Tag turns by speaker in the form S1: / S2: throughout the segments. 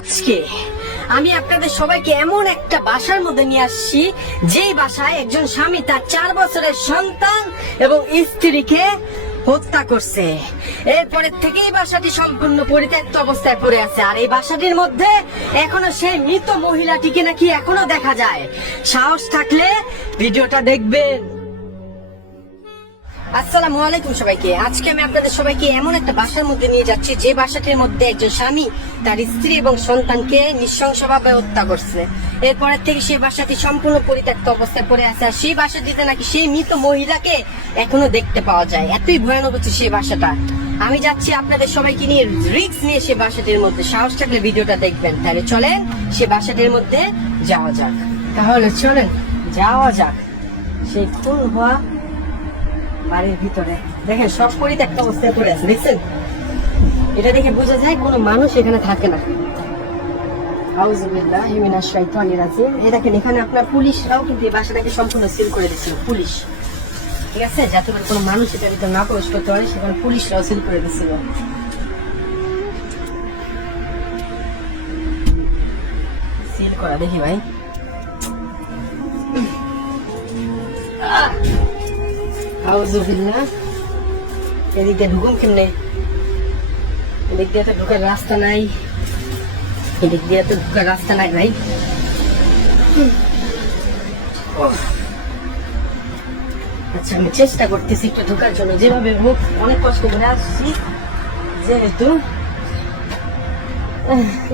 S1: আজকে আমি আপনাদের সবাইকে এমন একটা বাসার মধ্যে নিয়ে আসছি, যেই বাসায় একজন স্বামী তার চার বছরের সন্তান এবং স্ত্রীকে হত্যা করছে। এরপরের থেকে এই বাসাটি সম্পূর্ণ পরিত্যক্ত অবস্থায় পড়ে আছে। আর এই বাসাটির মধ্যে এখনও সেই মৃত মহিলাটিকে নাকি এখনও দেখা যায়। সাহস থাকলে ভিডিওটা দেখবেন। আসসালামু আলাইকুম সবাইকে। আজকে আমি আপনাদের সবাইকে এমন একটা বাসার মধ্যে নিয়ে যাচ্ছি, যে বাসাটির মধ্যে একজন স্বামী তার স্ত্রী এবং সন্তানকে নৃশংসভাবে হত্যা করছে। এরপরের থেকে সেই বাসাটি সম্পূর্ণ পরিত্যক্ত অবস্থায় পড়ে আছে আর সেই বাসাটিতে নাকি সেই মৃত মহিলাকে এখনও দেখতে পাওয়া যায়। এতই ভয়ানক হচ্ছে সেই বাসাটা। আমি যাচ্ছি আপনাদের সবাইকে নিয়ে রিক্স নিয়ে সেই বাসাটির মধ্যে। সাহস থাকলে ভিডিওটা দেখবেন। তাহলে চলেন সে বাসাটির মধ্যে যাওয়া যাক। তাহলে চলেন, যাওয়া যাক। সেই খুন হওয়া বাড়ির ভিতরে। দেখেন, সব পরিত্যক্ত অবস্থায় পড়ে আছে, দেখছেন? এটা দেখে বোঝা যায় কোনো মানুষ এখানে থাকে না। দেখেন, এখানে আপনার পুলিশরাও কিন্তু বাসাটাকে সম্পূর্ণ সিল করে পুলিশ। ঠিক আছে? যাতে কোনো মানুষ না করতে পারে, সেখানে পুলিশরাও সিল করে সিল করা, দেখি ভাই। আউজুবিল্লাহ এদিক দিয়ে ঢুকুন কেমনে? এদিক দিয়ে তো ঢুকার রাস্তা নাই। এদিক দিয়ে তো ঢুকার রাস্তা নাই ভাই। আচ্ছা আমি চেষ্টা করতেছি একটু ঢোকার জন্য। যেভাবে হোক, অনেক কষ্ট করে আসছি। যেহেতু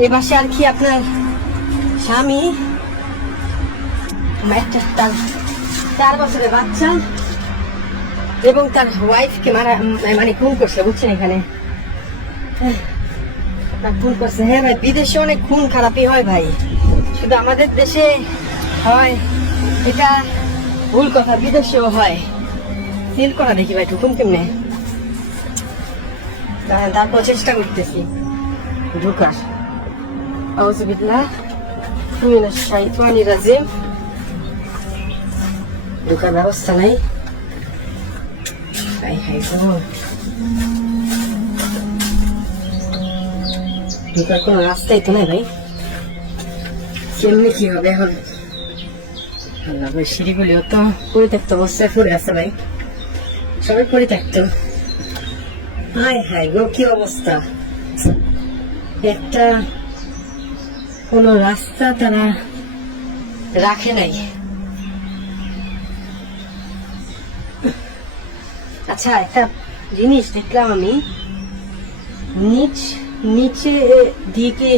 S1: এ বাসে আর কি আপনার স্বামী? একটা তার চার বছরের বাচ্চা। এবং তার ওয়াইফকে মারা মানে খুন করছে, বুঝছেন এখানে? খুন করছে। হ্যাঁ ভাই, বিদেশে অনেক খুন খারাপই হয় ভাই। শুধু আমাদের দেশে হয়, এটা ভুল কথা, বিদেশেও হয়। সিল করা দেখি ভাই, ঢুকুন কেমনে? তারপর চেষ্টা করতেছি। ঢুকার। আউজুবিল্লাহ মিনাশ শাইতানির রাজিম। ঢুকার ব্যবস্থা নাই। হাই হাই গো কোনো রাস্তাই তো নাই ভাই কেমনি কি হবে এখন আল্লাহ ভাই সিঁড়িগুলিও তো পরিত্যক্ত অবস্থায় পড়ে আছে ভাই সবাই পরিত্যক্ত হাই হাই গো কি অবস্থা একটা কোনো রাস্তা তারা রাখে নাই আচ্ছা একটা জিনিস দেখলাম আমি। নিচ নিচে দিকে